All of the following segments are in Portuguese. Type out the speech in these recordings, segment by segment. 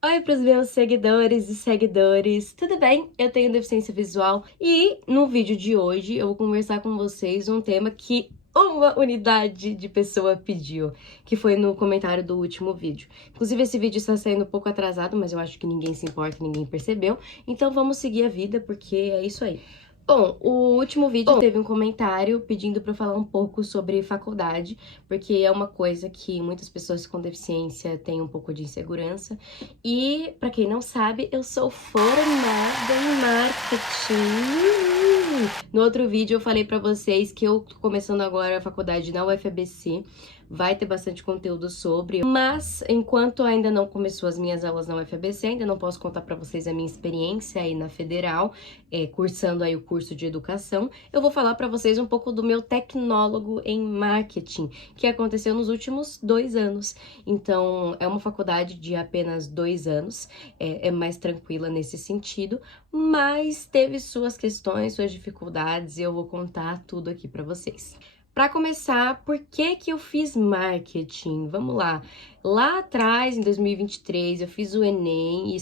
Oi para os meus seguidores e seguidores, tudo bem? Eu tenho deficiência visual e no vídeo de hoje eu vou conversar com vocês um tema que uma unidade de pessoa pediu, que foi no comentário do último vídeo. Inclusive esse vídeo está saindo um pouco atrasado, mas eu acho que ninguém se importa, ninguém percebeu, então vamos seguir a vida porque é isso aí. Bom, o último vídeo teve um comentário pedindo para eu falar um pouco sobre faculdade, porque é uma coisa que muitas pessoas com deficiência têm um pouco de insegurança. E, para quem não sabe, eu sou formada em marketing. No outro vídeo eu falei para vocês que eu tô começando agora a faculdade na UFABC. Vai ter bastante conteúdo sobre, mas enquanto ainda não começou as minhas aulas na UFABC, ainda não posso contar para vocês a minha experiência aí na Federal, cursando aí o curso de educação. Eu vou falar para vocês um pouco do meu tecnólogo em marketing, que aconteceu nos últimos 2 anos. Então, é uma faculdade de apenas 2 anos, é mais tranquila nesse sentido, mas teve suas questões, suas dificuldades, e eu vou contar tudo aqui para vocês. Para começar, por que que eu fiz marketing? Vamos lá. Lá atrás, em 2023, eu fiz o Enem e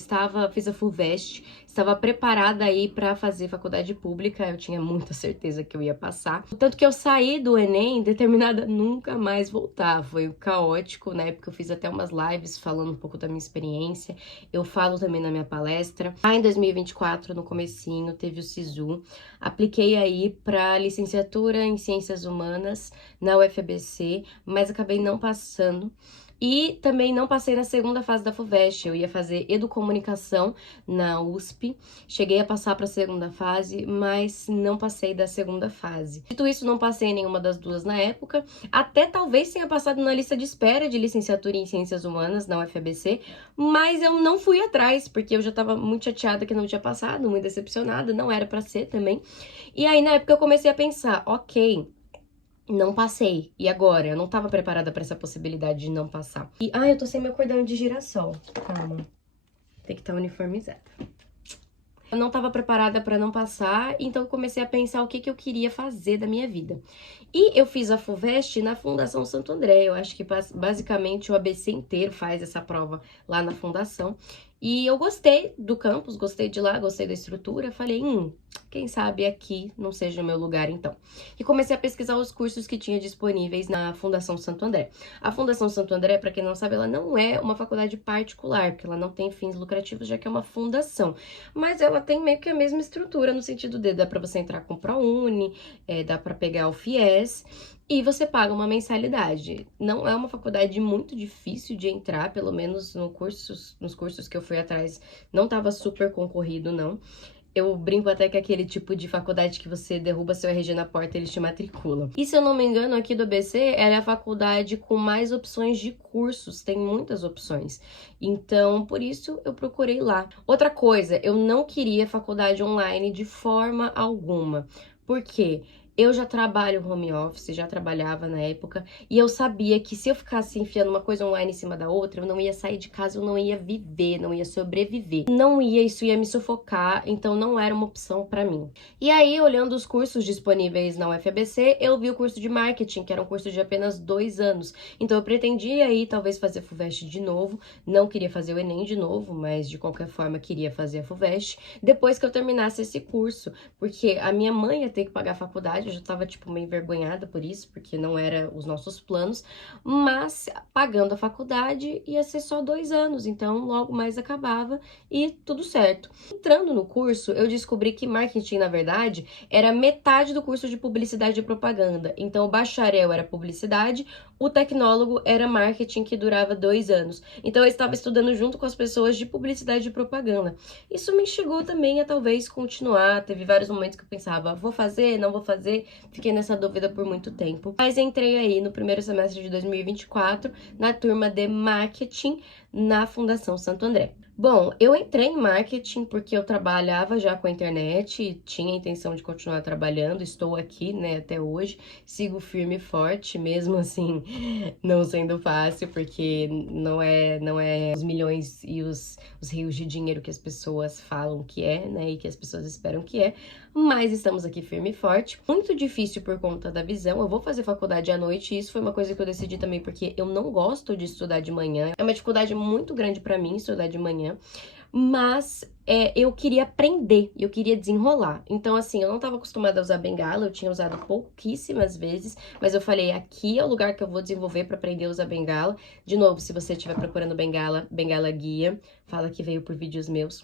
fiz a FUVEST, estava preparada aí para fazer faculdade pública, eu tinha muita certeza que eu ia passar. Tanto que eu saí do Enem determinada a nunca mais voltar, foi caótico, na época eu fiz até umas lives falando um pouco da minha experiência, eu falo também na minha palestra. Lá em 2024, no comecinho, teve o SISU, apliquei aí para licenciatura em Ciências Humanas na UFABC, mas acabei não passando. E também não passei na segunda fase da FUVEST, eu ia fazer Educomunicação na USP, cheguei a passar para a segunda fase, mas não passei da segunda fase. Dito isso, não passei em nenhuma das duas na época, até talvez tenha passado na lista de espera de licenciatura em Ciências Humanas na UFABC, mas eu não fui atrás, porque eu já estava muito chateada que não tinha passado, muito decepcionada, não era para ser também. E aí na época eu comecei a pensar, ok, não passei. E agora? Eu não tava preparada pra essa possibilidade de não passar. E, eu tô sem meu cordão de girassol. Calma. Tem que estar uniformizada. Eu não estava preparada para não passar, então eu comecei a pensar o que que eu queria fazer da minha vida. E eu fiz a FUVEST na Fundação Santo André. Eu acho que basicamente o ABC inteiro faz essa prova lá na fundação. E eu gostei do campus, gostei de lá, gostei da estrutura. Falei, quem sabe aqui não seja o meu lugar então. E comecei a pesquisar os cursos que tinha disponíveis na Fundação Santo André. A Fundação Santo André, para quem não sabe, ela não é uma faculdade particular, porque ela não tem fins lucrativos, já que é uma fundação. Mas ela tem meio que a mesma estrutura, no sentido de dá para você entrar com o ProUni, dá para pegar o FIES, e você paga uma mensalidade. Não é uma faculdade muito difícil de entrar, pelo menos nos cursos que eu fui atrás, não estava super concorrido, não. Eu brinco até que é aquele tipo de faculdade que você derruba seu RG na porta e eles te matriculam. E se eu não me engano, aqui do ABC, ela é a faculdade com mais opções de cursos, tem muitas opções. Então, por isso, eu procurei lá. Outra coisa, eu não queria faculdade online de forma alguma. Por quê? Eu já trabalho home office, já trabalhava na época, e eu sabia que se eu ficasse enfiando uma coisa online em cima da outra, eu não ia sair de casa, eu não ia viver, não ia sobreviver. Não ia, isso ia me sufocar, então não era uma opção pra mim. E aí, olhando os cursos disponíveis na UFABC, eu vi o curso de marketing, que era um curso de apenas 2 anos. Então eu pretendia aí talvez fazer FUVEST de novo, não queria fazer o Enem de novo, mas de qualquer forma queria fazer a FUVEST, depois que eu terminasse esse curso, porque a minha mãe ia ter que pagar a faculdade, eu já tava, tipo, meio envergonhada por isso, porque não era os nossos planos, mas pagando a faculdade ia ser só 2 anos, então logo mais acabava e tudo certo. Entrando no curso, eu descobri que marketing, na verdade, era metade do curso de publicidade e propaganda. Então, o bacharel era publicidade, o tecnólogo era marketing, que durava 2 anos. Então, eu estava estudando junto com as pessoas de publicidade e propaganda. Isso me instigou também a talvez continuar. Teve vários momentos que eu pensava, vou fazer, não vou fazer. Fiquei nessa dúvida por muito tempo. Mas entrei aí no primeiro semestre de 2024, na turma de marketing, na Fundação Santo André. Bom, eu entrei em marketing porque eu trabalhava já com a internet, tinha a intenção de continuar trabalhando, estou aqui, né, até hoje, sigo firme e forte, mesmo assim, não sendo fácil, porque não é os milhões e os rios de dinheiro que as pessoas falam que é, né, e que as pessoas esperam que é, mas estamos aqui firme e forte. Muito difícil por conta da visão, eu vou fazer faculdade à noite, e isso foi uma coisa que eu decidi também porque eu não gosto de estudar de manhã, é uma dificuldade muito grande pra mim estudar de manhã, mas eu queria aprender, eu queria desenrolar. Então, assim, eu não tava acostumada a usar bengala, eu tinha usado pouquíssimas vezes, mas eu falei, aqui é o lugar que eu vou desenvolver pra aprender a usar bengala. De novo, se você estiver procurando bengala, bengala guia, fala que veio por vídeos meus,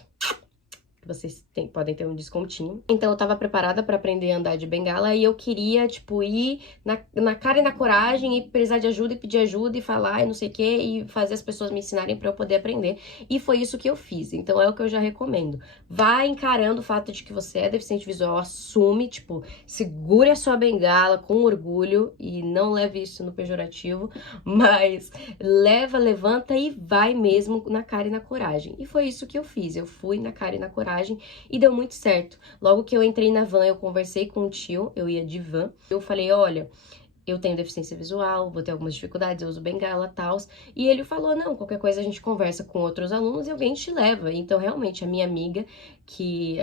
que vocês podem ter um descontinho. Então eu tava preparada pra aprender a andar de bengala e eu queria, tipo, ir na cara e na coragem e precisar de ajuda e pedir ajuda e falar e não sei o que e fazer as pessoas me ensinarem pra eu poder aprender. E foi isso que eu fiz, então é o que eu já recomendo. Vai encarando o fato de que você é deficiente visual, assume, tipo, segure a sua bengala com orgulho e não leve isso no pejorativo, mas levanta e vai mesmo na cara e na coragem. E foi isso que eu fiz, eu fui na cara e na coragem e deu muito certo. Logo que eu entrei na van, eu conversei com o tio, eu ia de van, eu falei, olha, eu tenho deficiência visual, vou ter algumas dificuldades, eu uso bengala e tal. E ele falou, não, qualquer coisa a gente conversa com outros alunos e alguém te leva. Então, realmente, a minha amiga,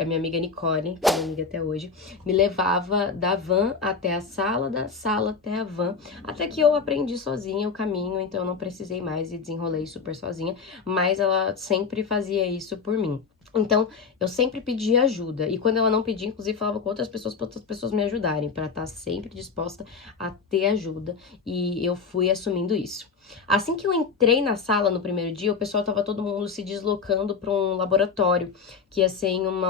a minha amiga Nicole, que é minha amiga até hoje, me levava da van até a sala, da sala até a van, até que eu aprendi sozinha o caminho, então eu não precisei mais e desenrolei super sozinha, mas ela sempre fazia isso por mim. Então, eu sempre pedia ajuda, e quando ela não pedia, inclusive falava com outras pessoas para outras pessoas me ajudarem, para estar sempre disposta a ter ajuda, e eu fui assumindo isso. Assim que eu entrei na sala no primeiro dia, o pessoal tava todo mundo se deslocando para um laboratório, que ia ser em um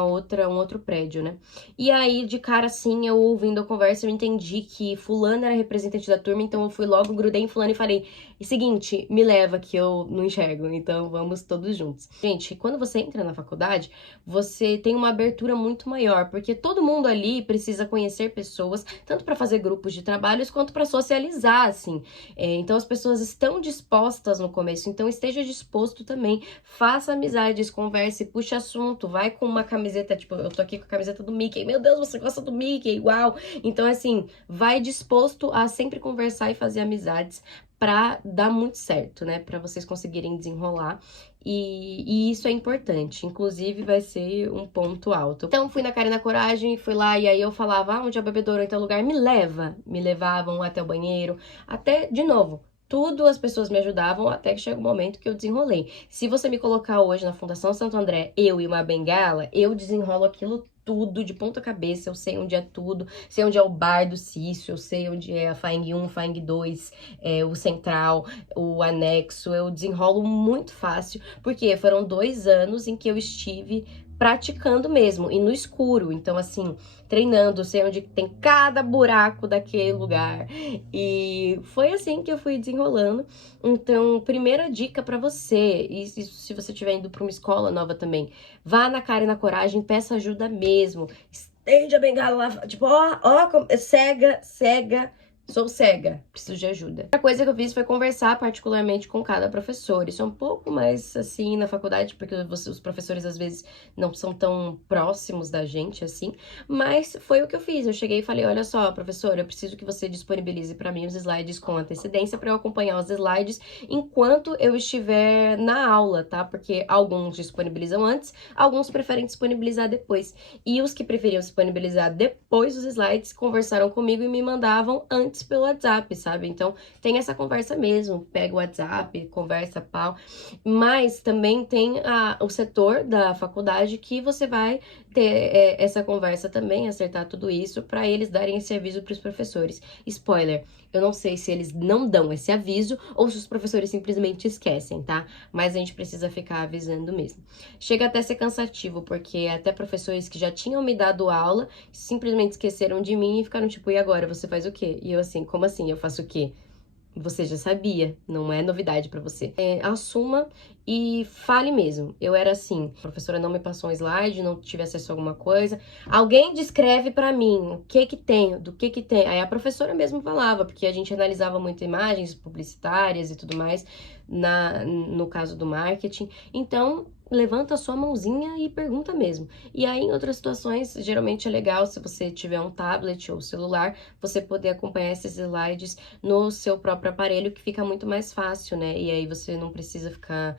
outro prédio, né? E aí, de cara assim, eu ouvindo a conversa, eu entendi que fulano era representante da turma, então eu fui logo, grudei em fulano e falei, seguinte, me leva que eu não enxergo, então vamos todos juntos. Gente, quando você entra na faculdade, você tem uma abertura muito maior, porque todo mundo ali precisa conhecer pessoas, tanto para fazer grupos de trabalhos, quanto para socializar, assim. Então as pessoas estão dispostas no começo, então esteja disposto também, faça amizades, converse, puxe assunto, vai com uma camiseta, tipo, eu tô aqui com a camiseta do Mickey, meu Deus, você gosta do Mickey, uau! Então, assim, vai disposto a sempre conversar e fazer amizades pra dar muito certo, né, pra vocês conseguirem desenrolar. E isso é importante, inclusive vai ser um ponto alto. Então fui na cara e na coragem, fui lá e aí eu falava, onde é o bebedouro, em tal lugar, me leva. Me levavam até o banheiro, até, de novo, tudo as pessoas me ajudavam até que chega o momento que eu desenrolei. Se você me colocar hoje na Fundação Santo André, eu e uma bengala, eu desenrolo aquilo tudo de ponta cabeça, eu sei onde é tudo, sei onde é o bar do Cício, eu sei onde é a FAENG 1, FAENG 2, o central, o anexo, eu desenrolo muito fácil, porque foram 2 anos em que eu estive praticando mesmo, e no escuro, então assim, treinando, sei onde tem cada buraco daquele lugar, e foi assim que eu fui desenrolando. Então, primeira dica pra você, e se você estiver indo pra uma escola nova também, vá na cara e na coragem, peça ajuda mesmo, estende a bengala lá, tipo, cega, sou cega, preciso de ajuda. A coisa que eu fiz foi conversar particularmente com cada professor. Isso é um pouco mais assim na faculdade, porque os professores às vezes não são tão próximos da gente assim, mas foi o que eu fiz. Eu cheguei e falei, olha só, professora, eu preciso que você disponibilize para mim os slides com antecedência para eu acompanhar os slides enquanto eu estiver na aula, tá? Porque alguns disponibilizam antes, alguns preferem disponibilizar depois. E os que preferiam disponibilizar depois dos slides conversaram comigo e me mandavam antes pelo WhatsApp, sabe? Então, tem essa conversa mesmo, pega o WhatsApp, conversa, pau. Mas também tem o setor da faculdade que você vai ter essa conversa também, acertar tudo isso, para eles darem esse aviso para os professores. Spoiler, eu não sei se eles não dão esse aviso ou se os professores simplesmente esquecem, tá? Mas a gente precisa ficar avisando mesmo. Chega até a ser cansativo, porque até professores que já tinham me dado aula simplesmente esqueceram de mim e ficaram tipo, e agora, você faz o quê? E eu assim, como assim, eu faço o quê? Você já sabia, não é novidade pra você. Assuma e fale mesmo. Eu era assim, a professora não me passou um slide, não tive acesso a alguma coisa. Alguém descreve pra mim o que que tem, do que tem. Aí a professora mesmo falava, porque a gente analisava muito imagens publicitárias e tudo mais, no caso do marketing. Então, levanta a sua mãozinha e pergunta mesmo. E aí, em outras situações, geralmente é legal, se você tiver um tablet ou celular, você poder acompanhar esses slides no seu próprio aparelho, que fica muito mais fácil, né? E aí você não precisa ficar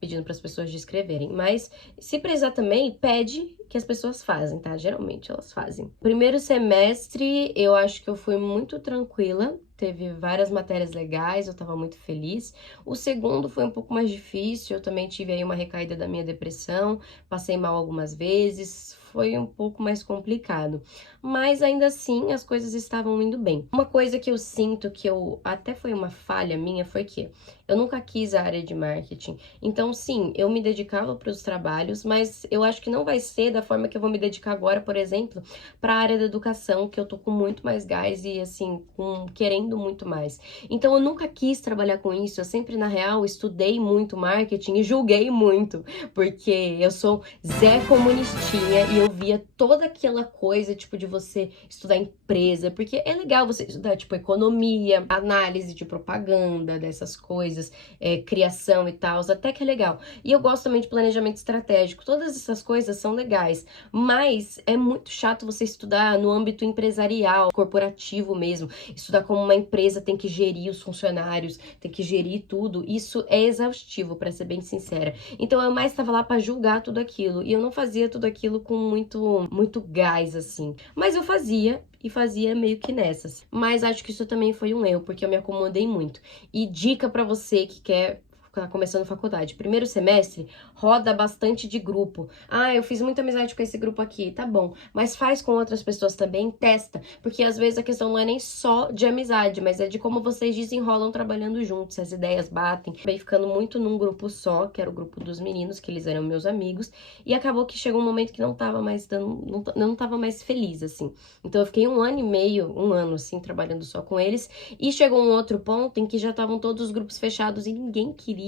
pedindo para as pessoas descreverem. Mas, se precisar também, pede que as pessoas fazem, tá? Geralmente elas fazem. Primeiro semestre, eu acho que eu fui muito tranquila. teve várias matérias legais, eu tava muito feliz. O segundo foi um pouco mais difícil, eu também tive aí uma recaída da minha depressão, passei mal algumas vezes, foi um pouco mais complicado. Mas ainda assim, as coisas estavam indo bem. Uma coisa que eu sinto que eu até foi uma falha minha foi que eu nunca quis a área de marketing. Então, sim, eu me dedicava para os trabalhos, mas eu acho que não vai ser da forma que eu vou me dedicar agora, por exemplo, para a área da educação, que eu tô com muito mais gás e assim, querendo muito mais. Então, eu nunca quis trabalhar com isso. Eu sempre, na real, estudei muito marketing e julguei muito, porque eu sou Zé comunistinha e eu via toda aquela coisa, tipo, de você estudar empresa, porque é legal você estudar, tipo, economia, análise de propaganda, dessas coisas, criação e tal, até que é legal. E eu gosto também de planejamento estratégico, todas essas coisas são legais, mas é muito chato você estudar no âmbito empresarial, corporativo mesmo, estudar como uma empresa tem que gerir os funcionários, tem que gerir tudo, isso é exaustivo, pra ser bem sincera. Então eu mais estava lá pra julgar tudo aquilo, e eu não fazia tudo aquilo com muito gás, assim. Mas eu fazia, e fazia meio que nessas. Mas acho que isso também foi um erro, porque eu me acomodei muito. E dica pra você que quer ficar começando faculdade. Primeiro semestre, roda bastante de grupo. Ah, eu fiz muita amizade com esse grupo aqui, tá bom. Mas faz com outras pessoas também, testa. Porque às vezes a questão não é nem só de amizade, mas é de como vocês desenrolam trabalhando juntos, se as ideias batem. Acabei ficando muito num grupo só, que era o grupo dos meninos, que eles eram meus amigos. E acabou que chegou um momento que não tava mais dando, não tava mais feliz, assim. Então eu fiquei um ano e meio, um ano, assim, trabalhando só com eles. E chegou um outro ponto em que já estavam todos os grupos fechados e ninguém queria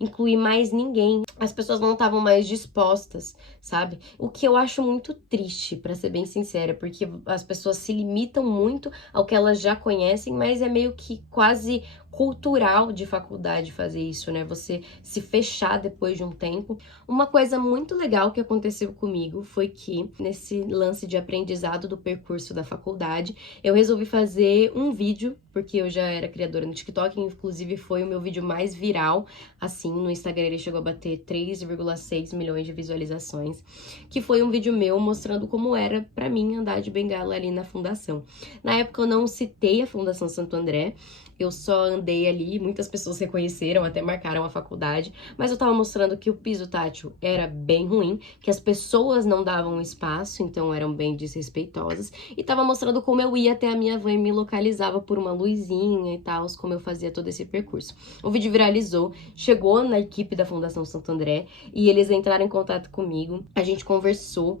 incluir mais ninguém. As pessoas não estavam mais dispostas, sabe? O que eu acho muito triste, pra ser bem sincera, porque as pessoas se limitam muito ao que elas já conhecem, mas é meio que quase cultural de faculdade fazer isso, né? Você se fechar depois de um tempo. Uma coisa muito legal que aconteceu comigo foi que, nesse lance de aprendizado do percurso da faculdade, eu resolvi fazer um vídeo, porque eu já era criadora no TikTok, inclusive foi o meu vídeo mais viral, assim, no Instagram ele chegou a bater 3,6 milhões de visualizações, que foi um vídeo meu mostrando como era pra mim andar de bengala ali na fundação. Na época eu não citei a Fundação Santo André, eu só andei ali, muitas pessoas reconheceram, até marcaram a faculdade, mas eu tava mostrando que o piso tátil era bem ruim, que as pessoas não davam espaço, então eram bem desrespeitosas, e tava mostrando como eu ia até a minha van e me localizava por uma luzinha e tal, como eu fazia todo esse percurso. O vídeo viralizou, chegou na equipe da Fundação Santo André, e eles entraram em contato comigo, a gente conversou.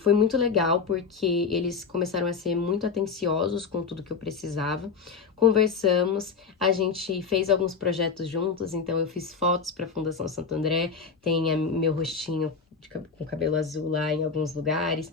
Foi muito legal porque eles começaram a ser muito atenciosos com tudo que eu precisava. Conversamos, a gente fez alguns projetos juntos, então eu fiz fotos para a Fundação Santo André, tem meu rostinho com cabelo azul lá em alguns lugares.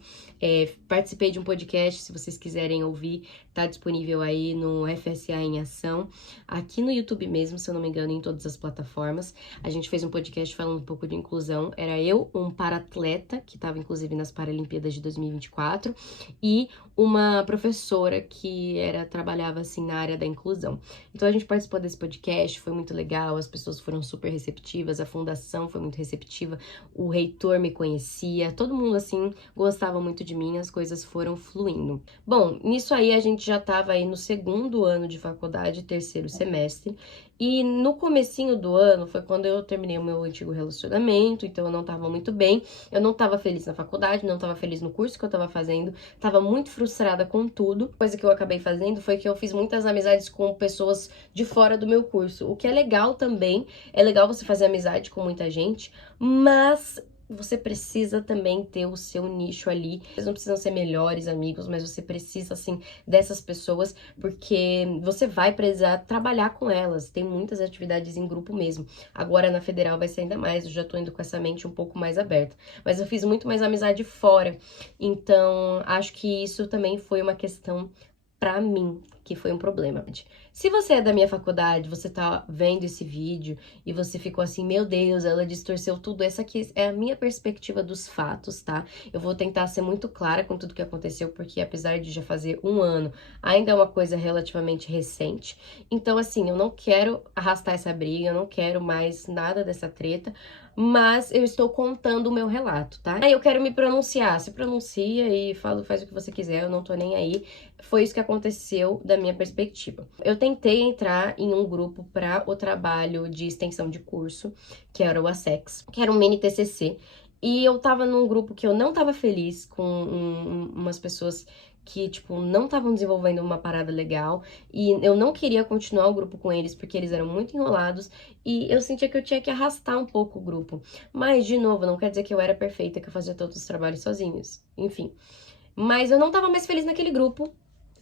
Participei de um podcast, se vocês quiserem ouvir, tá disponível aí no FSA em Ação, aqui no YouTube mesmo, se eu não me engano, em todas as plataformas. A gente fez um podcast falando um pouco de inclusão, era eu, um para-atleta, que estava inclusive nas Paralimpíadas de 2024, e uma professora que trabalhava assim na área da inclusão. Então a gente participou desse podcast, foi muito legal, as pessoas foram super receptivas, a fundação foi muito receptiva, o reitor me conhecia, todo mundo assim gostava muito de mim, as coisas foram fluindo. Bom, nisso aí a gente já tava aí no segundo ano de faculdade, terceiro semestre, e no comecinho do ano foi quando eu terminei o meu antigo relacionamento, então eu não tava muito bem, eu não tava feliz na faculdade, não tava feliz no curso que eu tava fazendo, tava muito frustrada com tudo. Coisa que eu acabei fazendo foi que eu fiz muitas amizades com pessoas de fora do meu curso, o que é legal também, é legal você fazer amizade com muita gente, mas você precisa também ter o seu nicho ali. Vocês não precisam ser melhores amigos, mas você precisa, assim, dessas pessoas, porque você vai precisar trabalhar com elas. Tem muitas atividades em grupo mesmo. Agora, na Federal, vai ser ainda mais. Eu já tô indo com essa mente um pouco mais aberta. Mas eu fiz muito mais amizade fora. Então, acho que isso também foi uma questão pra mim, que foi um problema. Se você é da minha faculdade, você tá vendo esse vídeo e você ficou assim, meu Deus, ela distorceu tudo. Essa aqui é a minha perspectiva dos fatos, tá? Eu vou tentar ser muito clara com tudo que aconteceu, porque apesar de já fazer um ano, ainda é uma coisa relativamente recente. Então, assim, eu não quero arrastar essa briga, eu não quero mais nada dessa treta, mas eu estou contando o meu relato, tá? Aí eu quero me pronunciar, se pronuncia e faz o que você quiser, eu não tô nem aí. Foi isso que aconteceu da minha perspectiva. Eu tentei entrar em um grupo para o trabalho de extensão de curso, que era o ASEX, que era um mini TCC, e eu tava num grupo que eu não tava feliz, com umas pessoas que, tipo, não estavam desenvolvendo uma parada legal, e eu não queria continuar o grupo com eles, porque eles eram muito enrolados, e eu sentia que eu tinha que arrastar um pouco o grupo. Mas, de novo, não quer dizer que eu era perfeita, que eu fazia todos os trabalhos sozinhos. Enfim. Mas eu não tava mais feliz naquele grupo.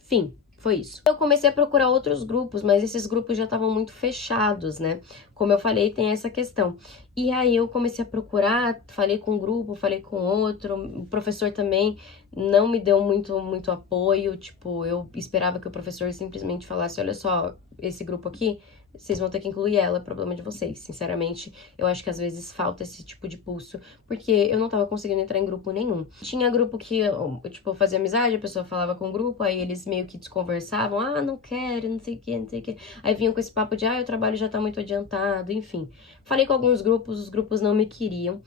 Fim. Foi isso. Eu comecei a procurar outros grupos, mas esses grupos já estavam muito fechados, né? Como eu falei, tem essa questão. E aí eu comecei a procurar, falei com um grupo, falei com outro, o professor também não me deu muito apoio, tipo, eu esperava que o professor simplesmente falasse, olha só, esse grupo aqui, vocês vão ter que incluir ela, é problema de vocês. Sinceramente, eu acho que às vezes falta esse tipo de pulso, porque eu não tava conseguindo entrar em grupo nenhum. Tinha grupo que tipo, eu fazia amizade, a pessoa falava com o grupo, aí eles meio que desconversavam, ah, não quero, não sei o que, não sei o que. Aí vinham com esse papo de, ah, o trabalho já tá muito adiantado, enfim. Falei com alguns grupos, os grupos não me queriam.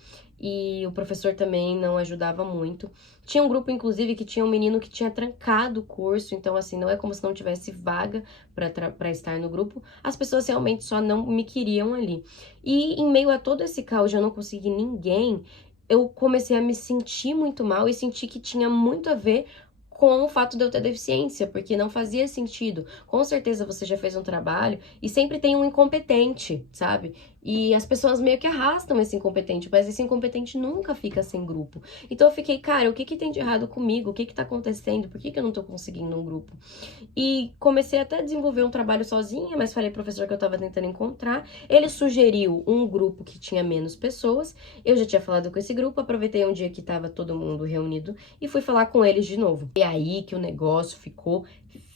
E o professor também não ajudava muito. Tinha um grupo, inclusive, que tinha um menino que tinha trancado o curso, então, assim, não é como se não tivesse vaga para estar no grupo. As pessoas realmente só não me queriam ali. E em meio a todo esse caos de eu não conseguir ninguém, eu comecei a me sentir muito mal e senti que tinha muito a ver com o fato de eu ter deficiência, porque não fazia sentido. Com certeza você já fez um trabalho e sempre tem um incompetente, sabe? E as pessoas meio que arrastam esse incompetente, mas esse incompetente nunca fica sem grupo. Então eu fiquei, cara, o que que tem de errado comigo? O que que tá acontecendo? Por que que eu não tô conseguindo um grupo? E comecei até a desenvolver um trabalho sozinha, mas falei pro professor que eu tava tentando encontrar. Ele sugeriu um grupo que tinha menos pessoas. Eu já tinha falado com esse grupo, aproveitei um dia que tava todo mundo reunido e fui falar com eles de novo. E aí que o negócio ficou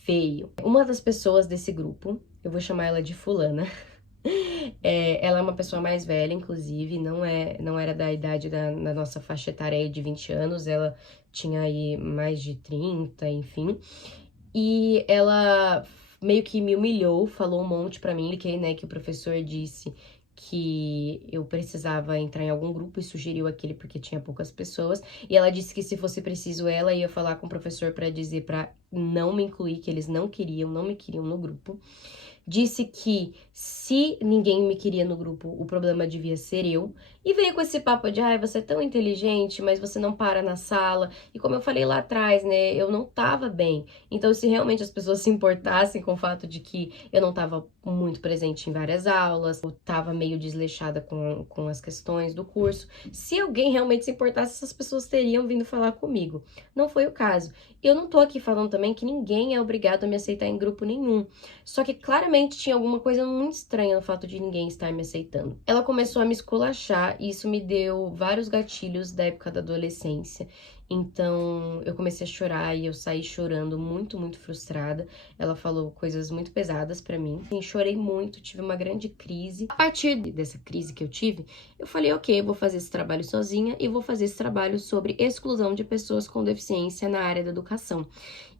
feio. Uma das pessoas desse grupo, eu vou chamar ela de fulana. Ela é uma pessoa mais velha, inclusive, não era da idade da nossa faixa etária aí de 20 anos, ela tinha aí mais de 30, enfim. E ela meio que me humilhou, falou um monte pra mim, que, né, que o professor disse que eu precisava entrar em algum grupo e sugeriu aquele porque tinha poucas pessoas. E ela disse que se fosse preciso ela ia falar com o professor pra dizer pra não me incluir, que eles não me queriam no grupo. Disse que se ninguém me queria no grupo, o problema devia ser eu. E veio com esse papo de, ai, você é tão inteligente, mas você não para na sala. E como eu falei lá atrás, né, eu não tava bem. Então, se realmente as pessoas se importassem com o fato de que eu não tava muito presente em várias aulas, eu tava meio desleixada com as questões do curso, se alguém realmente se importasse, essas pessoas teriam vindo falar comigo. Não foi o caso. Eu não tô aqui falando também que ninguém é obrigado a me aceitar em grupo nenhum. Só que claramente tinha alguma coisa muito estranha no fato de ninguém estar me aceitando. Ela começou a me esculachar e isso me deu vários gatilhos da época da adolescência. Então eu comecei a chorar e eu saí chorando muito frustrada. Ela falou coisas muito pesadas pra mim. E chorei muito, tive uma grande crise. A partir dessa crise que eu tive, eu falei, ok, eu vou fazer esse trabalho sozinha e vou fazer esse trabalho sobre exclusão de pessoas com deficiência na área da educação.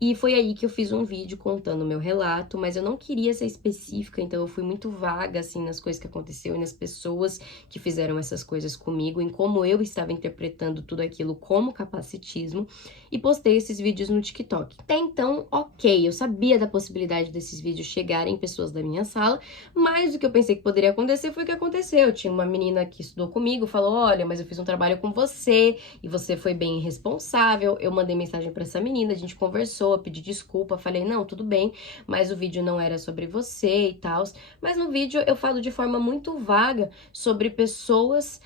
E foi aí que eu fiz um vídeo contando o meu relato, mas eu não queria ser específica, então eu fui muito vaga, assim, nas coisas que aconteceu e nas pessoas que fizeram essas coisas comigo, em como eu estava interpretando tudo aquilo como capacitismo, e postei esses vídeos no TikTok. Até então, ok, eu sabia da possibilidade desses vídeos chegarem em pessoas da minha sala, mas o que eu pensei que poderia acontecer foi o que aconteceu. Tinha uma menina que estudou comigo, falou, olha, mas eu fiz um trabalho com você, e você foi bem irresponsável. Eu mandei mensagem pra essa menina, a gente conversou, eu pedi desculpa, falei, não, tudo bem, mas o vídeo não era sobre você e tal. Mas no vídeo eu falo de forma muito vaga sobre pessoas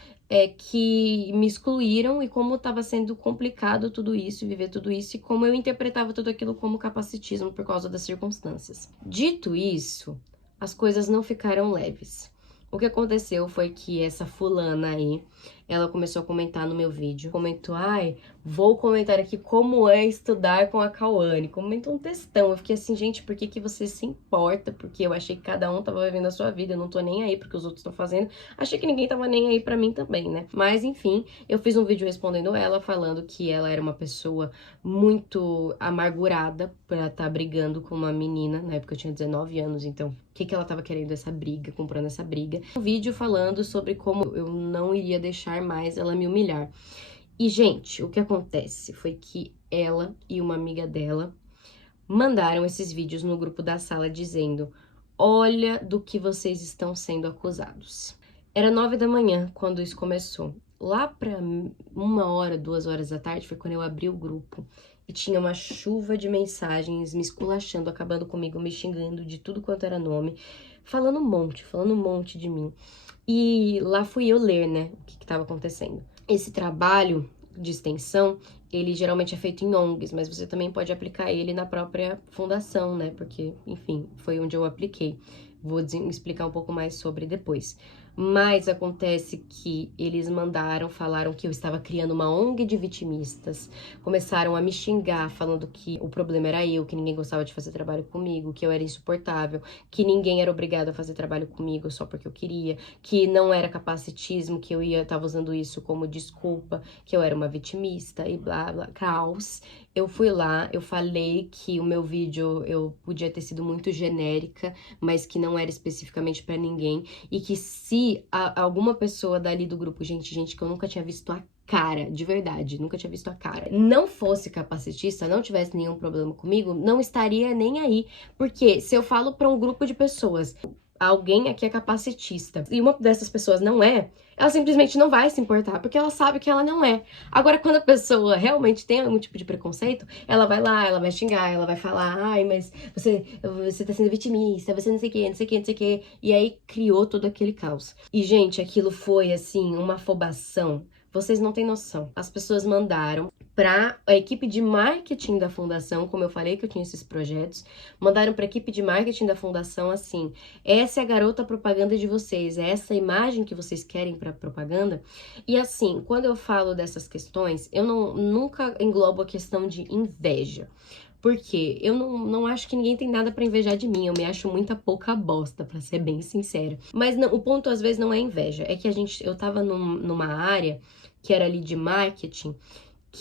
que me excluíram e como estava sendo complicado tudo isso, viver tudo isso, e como eu interpretava tudo aquilo como capacitismo por causa das circunstâncias. Dito isso, as coisas não ficaram leves. O que aconteceu foi que essa fulana aí, ela começou a comentar no meu vídeo, comentou, ai, vou comentar aqui como é estudar com a Cauane, comentou um textão, eu fiquei assim, gente, por que que você se importa? Porque eu achei que cada um tava vivendo a sua vida, eu não tô nem aí porque os outros estão fazendo, achei que ninguém tava nem aí pra mim também, né? Mas, enfim, eu fiz um vídeo respondendo ela, falando que ela era uma pessoa muito amargurada pra estar brigando com uma menina, na época eu tinha 19 anos, então, o que que ela tava querendo essa briga, comprando essa briga? Um vídeo falando sobre como eu não iria deixar mais ela me humilhar. E, gente, o que acontece foi que ela e uma amiga dela mandaram esses vídeos no grupo da sala dizendo: olha do que vocês estão sendo acusados. Era 9 da manhã quando isso começou. Lá pra 1 hora, 2 horas da tarde foi quando eu abri o grupo e tinha uma chuva de mensagens me esculachando, acabando comigo, me xingando de tudo quanto era nome, falando um monte de mim. E lá fui eu ler, né, o que estava acontecendo. Esse trabalho de extensão, ele geralmente é feito em ONGs, mas você também pode aplicar ele na própria fundação, né, porque, enfim, foi onde eu apliquei. Vou explicar um pouco mais sobre depois. Mas acontece que eles falaram que eu estava criando uma ONG de vitimistas, começaram a me xingar, falando que o problema era eu, que ninguém gostava de fazer trabalho comigo, que eu era insuportável, que ninguém era obrigado a fazer trabalho comigo só porque eu queria, que não era capacitismo, que eu tava usando isso como desculpa, que eu era uma vitimista e blá blá, caos. Eu fui lá, eu falei que o meu vídeo eu podia ter sido muito genérica, mas que não era especificamente pra ninguém, e que se alguma pessoa dali do grupo, gente que eu nunca tinha visto a cara, de verdade, nunca tinha visto a cara, não fosse capacitista, não tivesse nenhum problema comigo, não estaria nem aí. Porque se eu falo pra um grupo de pessoas, alguém aqui é capacitista, e uma dessas pessoas não é, ela simplesmente não vai se importar, porque ela sabe que ela não é. Agora, quando a pessoa realmente tem algum tipo de preconceito, ela vai lá, ela vai xingar, ela vai falar: ai, mas você tá sendo vitimista, você não sei o que, não sei o que, não sei o que. E aí criou todo aquele caos. E, gente, aquilo foi, assim, uma afobação. Vocês não têm noção. As pessoas mandaram para a equipe de marketing da fundação, como eu falei que eu tinha esses projetos, mandaram para a equipe de marketing da fundação assim: essa é a garota propaganda de vocês, é essa imagem que vocês querem para propaganda. E assim, quando eu falo dessas questões, eu nunca englobo a questão de inveja. Porque eu não acho que ninguém tem nada pra invejar de mim, eu me acho muita pouca bosta, pra ser bem sincera. Mas não, o ponto às vezes não é inveja, é que eu tava numa área que era ali de marketing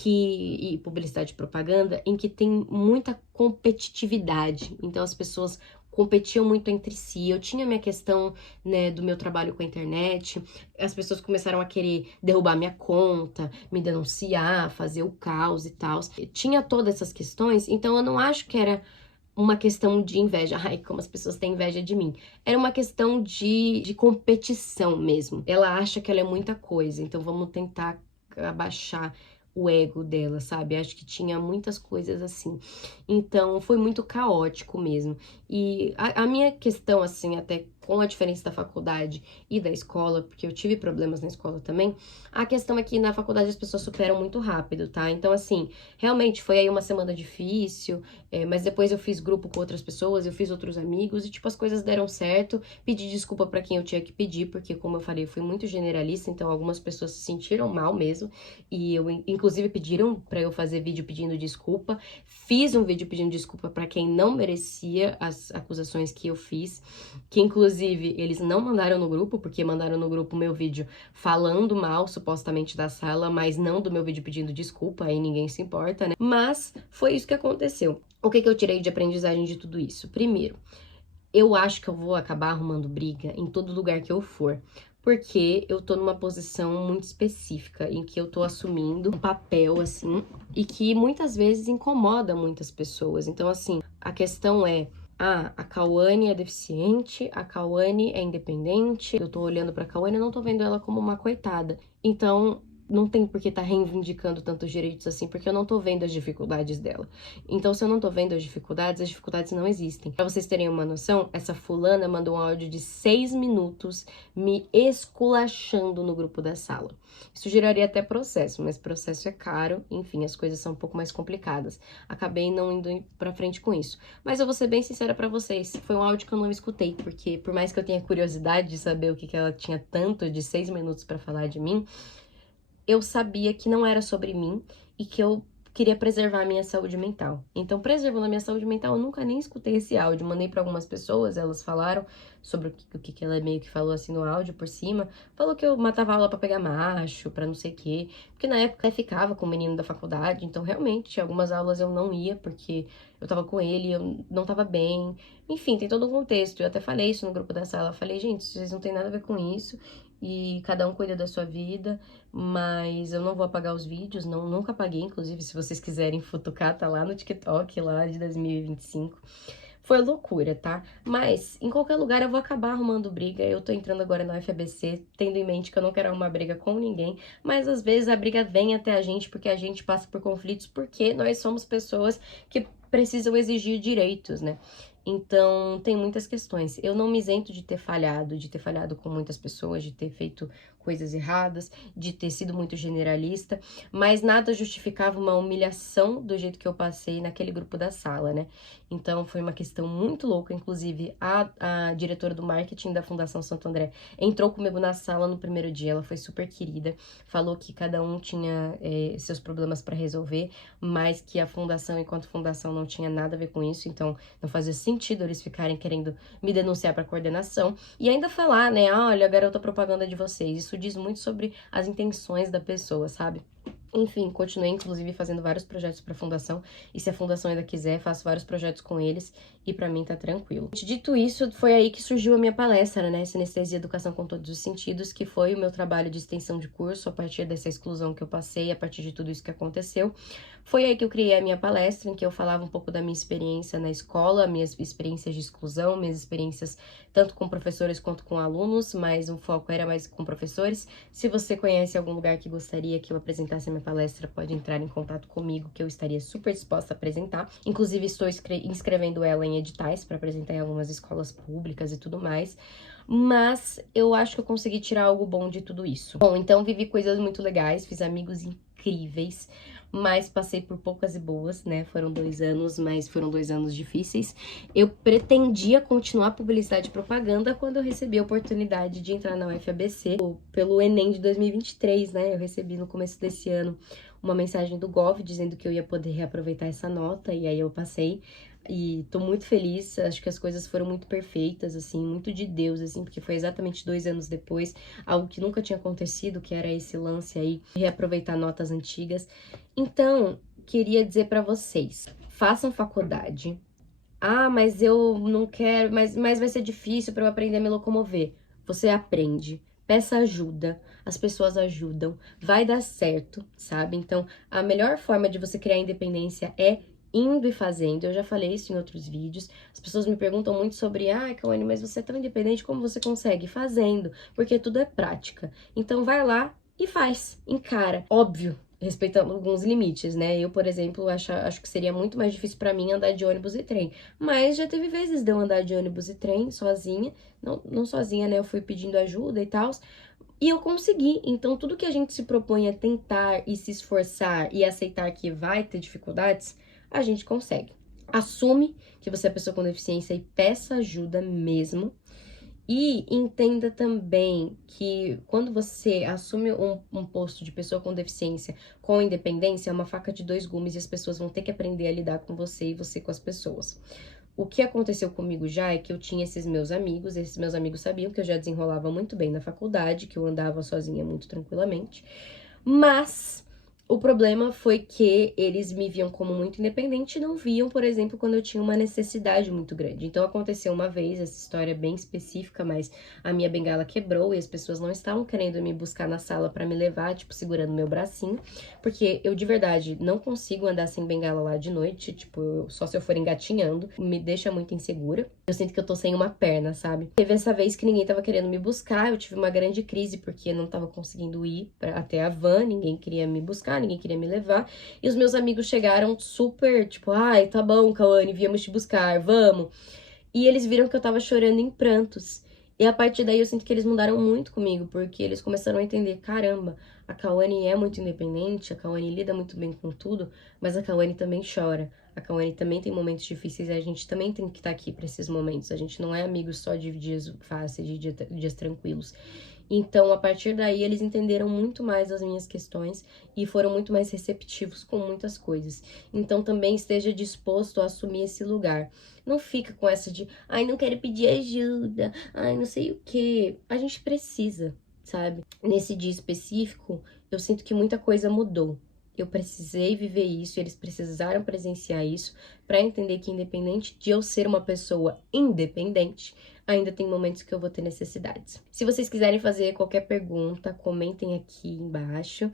e publicidade e propaganda, em que tem muita competitividade. Então as pessoas competiam muito entre si. Eu tinha minha questão, né, do meu trabalho com a internet. As pessoas começaram a querer derrubar minha conta, me denunciar, fazer o caos e tal. Tinha todas essas questões, então eu não acho que era uma questão de inveja. Ai, como as pessoas têm inveja de mim. Era uma questão de competição mesmo. Ela acha que ela é muita coisa, então vamos tentar abaixar o ego dela, sabe? Acho que tinha muitas coisas assim. Então, foi muito caótico mesmo. E a minha questão, assim, até com a diferença da faculdade e da escola, porque eu tive problemas na escola também, a questão é que na faculdade as pessoas superam muito rápido, tá? Então, assim, realmente foi aí uma semana difícil, mas depois eu fiz grupo com outras pessoas, eu fiz outros amigos e, tipo, as coisas deram certo. Pedi desculpa pra quem eu tinha que pedir, porque, como eu falei, eu fui muito generalista, então algumas pessoas se sentiram mal mesmo. E inclusive, pediram pra eu fazer vídeo pedindo desculpa. Fiz um vídeo pedindo desculpa pra quem não merecia as acusações que eu fiz, que inclusive eles não mandaram no grupo, porque mandaram no grupo meu vídeo falando mal, supostamente, da sala, mas não do meu vídeo pedindo desculpa, aí ninguém se importa, né? Mas foi isso que aconteceu. O que eu tirei de aprendizagem de tudo isso? Primeiro, eu acho que eu vou acabar arrumando briga em todo lugar que eu for, porque eu tô numa posição muito específica, em que eu tô assumindo um papel, assim, e que muitas vezes incomoda muitas pessoas. Então, assim, a questão é: a Cauane é deficiente, a Cauane é independente, eu tô olhando pra Cauane e não tô vendo ela como uma coitada. Então, não tem por que tá reivindicando tantos direitos assim, porque eu não tô vendo as dificuldades dela. Então, se eu não tô vendo as dificuldades não existem. Pra vocês terem uma noção, essa fulana mandou um áudio de 6 minutos me esculachando no grupo da sala. Isso geraria até processo, mas processo é caro, enfim, as coisas são um pouco mais complicadas. Acabei não indo pra frente com isso. Mas eu vou ser bem sincera pra vocês, foi um áudio que eu não escutei, porque por mais que eu tenha curiosidade de saber o que ela tinha tanto de 6 minutos pra falar de mim, eu sabia que não era sobre mim e que eu queria preservar a minha saúde mental. Então, preservando a minha saúde mental, eu nunca nem escutei esse áudio. Mandei para algumas pessoas, elas falaram sobre o que ela meio que falou assim no áudio por cima. Falou que eu matava aula para pegar macho, para não sei o quê. Porque na época eu ficava com o menino da faculdade, então realmente algumas aulas eu não ia porque eu tava com ele, eu não tava bem. Enfim, tem todo um contexto. Eu até falei isso no grupo da sala. Eu falei: gente, vocês não tem nada a ver com isso. e cada um cuida da sua vida, mas eu não vou apagar os vídeos, não, nunca apaguei, inclusive, se vocês quiserem futucar, tá lá no TikTok, lá de 2025. Foi loucura, tá? Mas, em qualquer lugar eu vou acabar arrumando briga. Eu tô entrando agora na UFABC, tendo em mente que eu não quero arrumar briga com ninguém. Mas, às vezes, a briga vem até a gente porque a gente passa por conflitos, porque nós somos pessoas que precisam exigir direitos, né? Então, tem muitas questões. Eu não me isento de ter falhado com muitas pessoas, de ter feito coisas erradas, de ter sido muito generalista, mas nada justificava uma humilhação do jeito que eu passei naquele grupo da sala, né? Então, foi uma questão muito louca. Inclusive, a diretora do marketing da Fundação Santo André entrou comigo na sala no primeiro dia. Ela foi super querida, falou que cada um tinha seus problemas para resolver, mas que a fundação, enquanto fundação, não tinha nada a ver com isso. Então, não fazia sentido eles ficarem querendo me denunciar para coordenação. E ainda falar, né? Ah, olha, garota propaganda de vocês. Isso diz muito sobre as intenções da pessoa, sabe? Enfim, continuei inclusive fazendo vários projetos para a fundação, e se a fundação ainda quiser, faço vários projetos com eles, e para mim tá tranquilo. Dito isso, foi aí que surgiu a minha palestra, né, Sinestesia e Educação com Todos os Sentidos, que foi o meu trabalho de extensão de curso, a partir dessa exclusão que eu passei, a partir de tudo isso que aconteceu. Foi aí que eu criei a minha palestra, em que eu falava um pouco da minha experiência na escola, minhas experiências de exclusão, minhas experiências tanto com professores quanto com alunos, mas o foco era mais com professores. Se você conhece algum lugar que gostaria que eu apresentasse a minha palestra, pode entrar em contato comigo, que eu estaria super disposta a apresentar. Inclusive, estou inscrevendo ela em editais para apresentar em algumas escolas públicas e tudo mais. Mas eu acho que eu consegui tirar algo bom de tudo isso. Bom, então vivi coisas muito legais, fiz amigos incríveis, mas passei por poucas e boas, né? Foram 2 anos, mas foram 2 anos difíceis. Eu pretendia continuar publicidade e propaganda quando eu recebi a oportunidade de entrar na UFABC pelo Enem de 2023, né? Eu recebi no começo desse ano uma mensagem do Gov dizendo que eu ia poder reaproveitar essa nota, e aí eu passei. E tô muito feliz, acho que as coisas foram muito perfeitas, assim, muito de Deus, assim, porque foi exatamente 2 anos depois, algo que nunca tinha acontecido, que era esse lance aí, de reaproveitar notas antigas. Então, queria dizer pra vocês, façam faculdade. Ah, mas eu não quero, mas vai ser difícil pra eu aprender a me locomover. Você aprende, peça ajuda, as pessoas ajudam, vai dar certo, sabe? Então, a melhor forma de você criar independência é indo e fazendo. Eu já falei isso em outros vídeos. As pessoas me perguntam muito sobre, ah, Cauane, mas você é tão independente, como você consegue? Fazendo, porque tudo é prática. Então vai lá e faz, encara. Óbvio, respeitando alguns limites, né? Eu, por exemplo, acho que seria muito mais difícil pra mim andar de ônibus e trem. Mas já teve vezes de eu andar de ônibus e trem sozinha. Não sozinha, né? Eu fui pedindo ajuda e tal. E eu consegui. Então, tudo que a gente se propõe a tentar e se esforçar e aceitar que vai ter dificuldades, a gente consegue. Assume que você é pessoa com deficiência e peça ajuda mesmo. E entenda também que quando você assume um posto de pessoa com deficiência com independência, é uma faca de dois gumes e as pessoas vão ter que aprender a lidar com você e você com as pessoas. O que aconteceu comigo já é que eu tinha esses meus amigos sabiam que eu já desenrolava muito bem na faculdade, que eu andava sozinha muito tranquilamente, mas o problema foi que eles me viam como muito independente e não viam, por exemplo, quando eu tinha uma necessidade muito grande. Então aconteceu uma vez, essa história é bem específica, mas a minha bengala quebrou e as pessoas não estavam querendo me buscar na sala pra me levar, tipo, segurando meu bracinho, porque eu de verdade não consigo andar sem bengala lá de noite, tipo, só se eu for engatinhando, me deixa muito insegura. Eu sinto que eu tô sem uma perna, sabe? Teve essa vez que ninguém tava querendo me buscar, eu tive uma grande crise porque eu não tava conseguindo ir até a van, ninguém queria me buscar, ninguém queria me levar. E os meus amigos chegaram super, tipo, ai, tá bom, Cauane, viemos te buscar, vamos. E eles viram que eu tava chorando em prantos. E a partir daí eu sinto que eles mudaram muito comigo, porque eles começaram a entender, caramba, a Cauane é muito independente, a Cauane lida muito bem com tudo, mas a Cauane também chora. A Cauane também tem momentos difíceis e a gente também tem que estar aqui para esses momentos. A gente não é amigo só de dias fáceis, de dias tranquilos. Então, a partir daí, eles entenderam muito mais as minhas questões e foram muito mais receptivos com muitas coisas. Então, também esteja disposto a assumir esse lugar. Não fica com essa de, ai, não quero pedir ajuda, ai, não sei o quê. A gente precisa, sabe? Nesse dia específico, eu sinto que muita coisa mudou. Eu precisei viver isso, eles precisaram presenciar isso para entender que, independente de eu ser uma pessoa independente, ainda tem momentos que eu vou ter necessidades. Se vocês quiserem fazer qualquer pergunta, comentem aqui embaixo.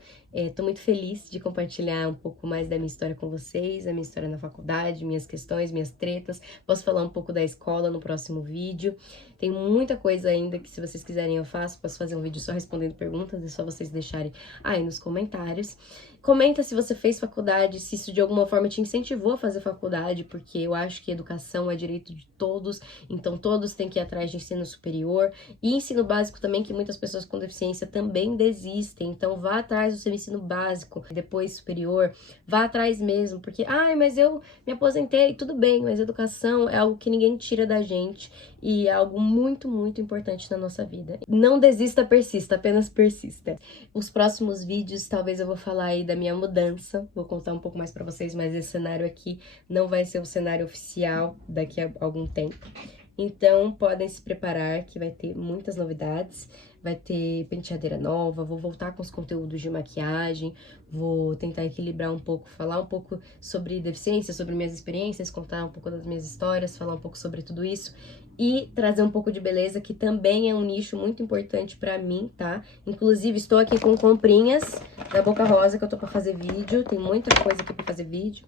Tô muito feliz de compartilhar um pouco mais da minha história com vocês, a minha história na faculdade, minhas questões, minhas tretas. Posso falar um pouco da escola no próximo vídeo. Tem muita coisa ainda que, se vocês quiserem, eu faço. Posso fazer um vídeo só respondendo perguntas, é só vocês deixarem aí nos comentários. Comenta se você fez faculdade, se isso de alguma forma te incentivou a fazer faculdade, porque eu acho que educação é direito de todos, então todos têm que ir atrás de ensino superior e ensino básico também, que muitas pessoas com deficiência também desistem. Então vá atrás do seu ensino básico, depois superior, vá atrás mesmo, porque, ai, mas eu me aposentei, tudo bem, mas educação é algo que ninguém tira da gente e é algo muito, muito importante na nossa vida. Não desista, persista, apenas persista. Os próximos vídeos, talvez eu vou falar aí da minha mudança, vou contar um pouco mais pra vocês, mas esse cenário aqui não vai ser o cenário oficial daqui a algum tempo. Então, podem se preparar que vai ter muitas novidades, vai ter penteadeira nova, vou voltar com os conteúdos de maquiagem, vou tentar equilibrar um pouco, falar um pouco sobre deficiência, sobre minhas experiências, contar um pouco das minhas histórias, falar um pouco sobre tudo isso e trazer um pouco de beleza, que também é um nicho muito importante pra mim, tá? Inclusive, estou aqui com comprinhas da Boca Rosa que eu tô pra fazer vídeo, tem muita coisa aqui pra fazer vídeo.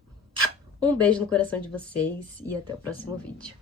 Um beijo no coração de vocês e até o próximo vídeo.